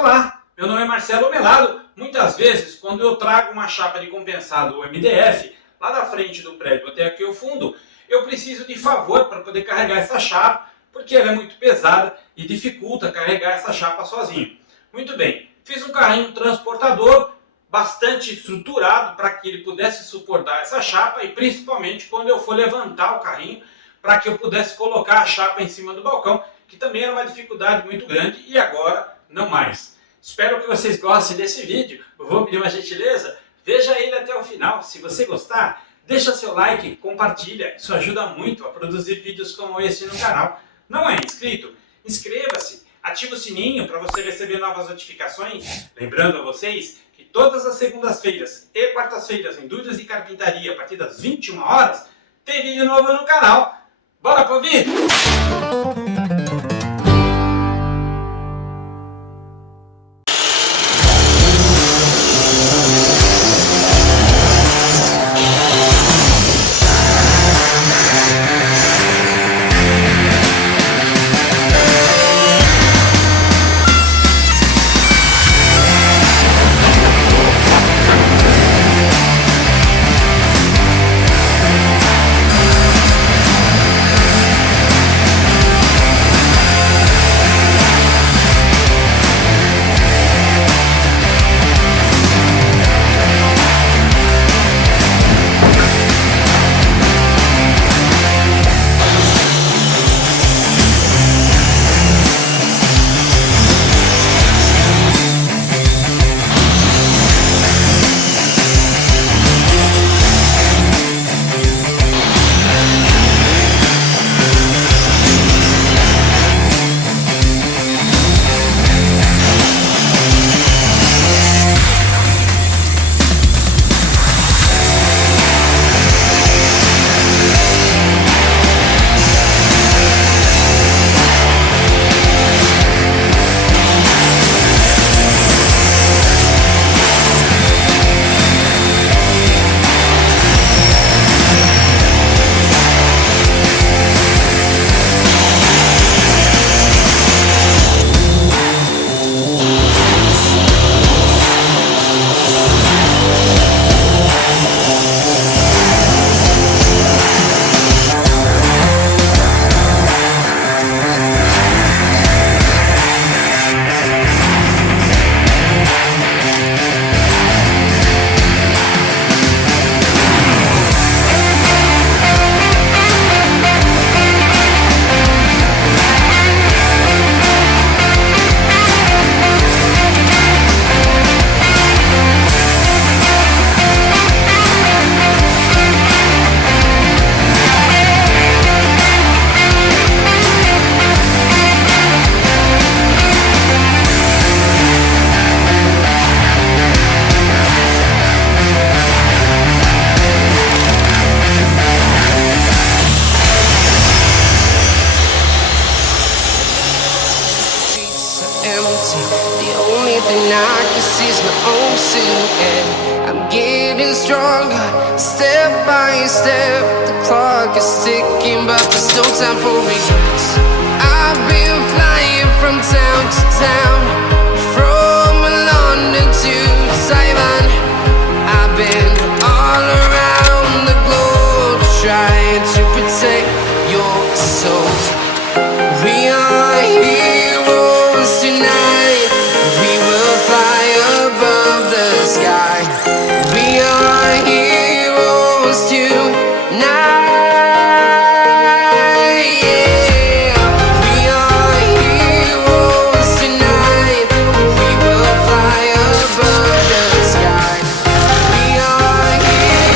Olá, meu nome é Marcelo Melado. Muitas vezes, quando eu trago uma chapa de compensado ou MDF lá da frente do prédio até aqui ao fundo, eu preciso de favor para poder carregar essa chapa, porque ela é muito pesada e dificulta carregar essa chapa sozinho. Muito bem, fiz um carrinho transportador bastante estruturado para que ele pudesse suportar essa chapa e principalmente quando eu for levantar o carrinho para que eu pudesse colocar a chapa em cima do balcão, que também era uma dificuldade muito grande e agora não mais. Espero que vocês gostem desse vídeo. Eu vou pedir uma gentileza, veja ele até o final. Se você gostar, deixa seu like, compartilha, isso ajuda muito a produzir vídeos como esse no canal. Não é inscrito? Inscreva-se, ative o sininho para você receber novas notificações. Lembrando a vocês que todas as segundas-feiras e quartas-feiras em dúvidas de carpintaria a partir das 21 horas tem vídeo novo no canal. Bora pro vídeo! I can see my own silhouette. I'm getting stronger, step by step. The clock is ticking, but there's no time for regrets. I've been flying from town to town, from London to Taiwan. I've been all around the globe, trying to protect your soul. We are heroes tonight. We will fly above the sky. We are heroes tonight. Yeah. We are heroes tonight. We will fly above the sky. We are heroes tonight.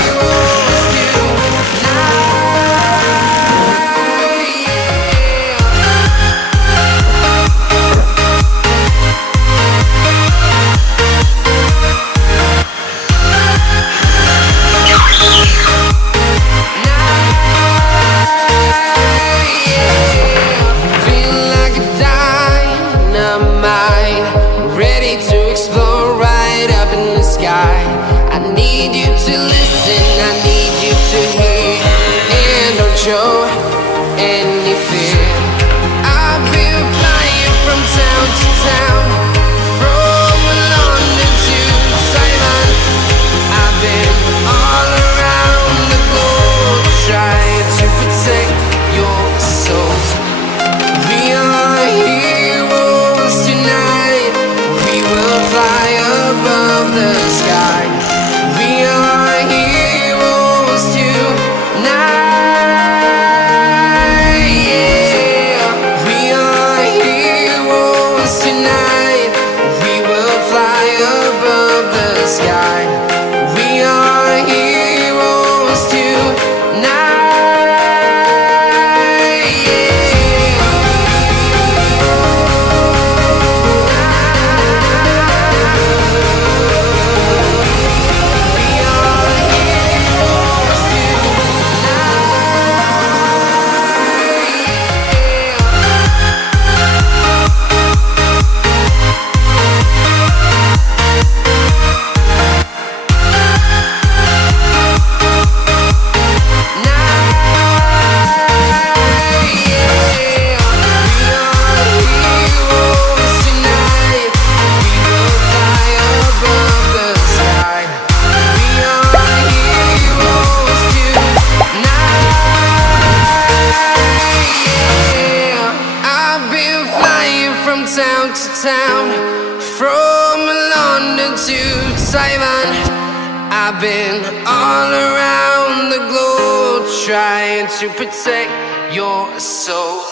I need you to listen, I need you to hear, and don't show any fear. I've been flying from town to town, from Simon, I've been all around the globe trying to protect your soul.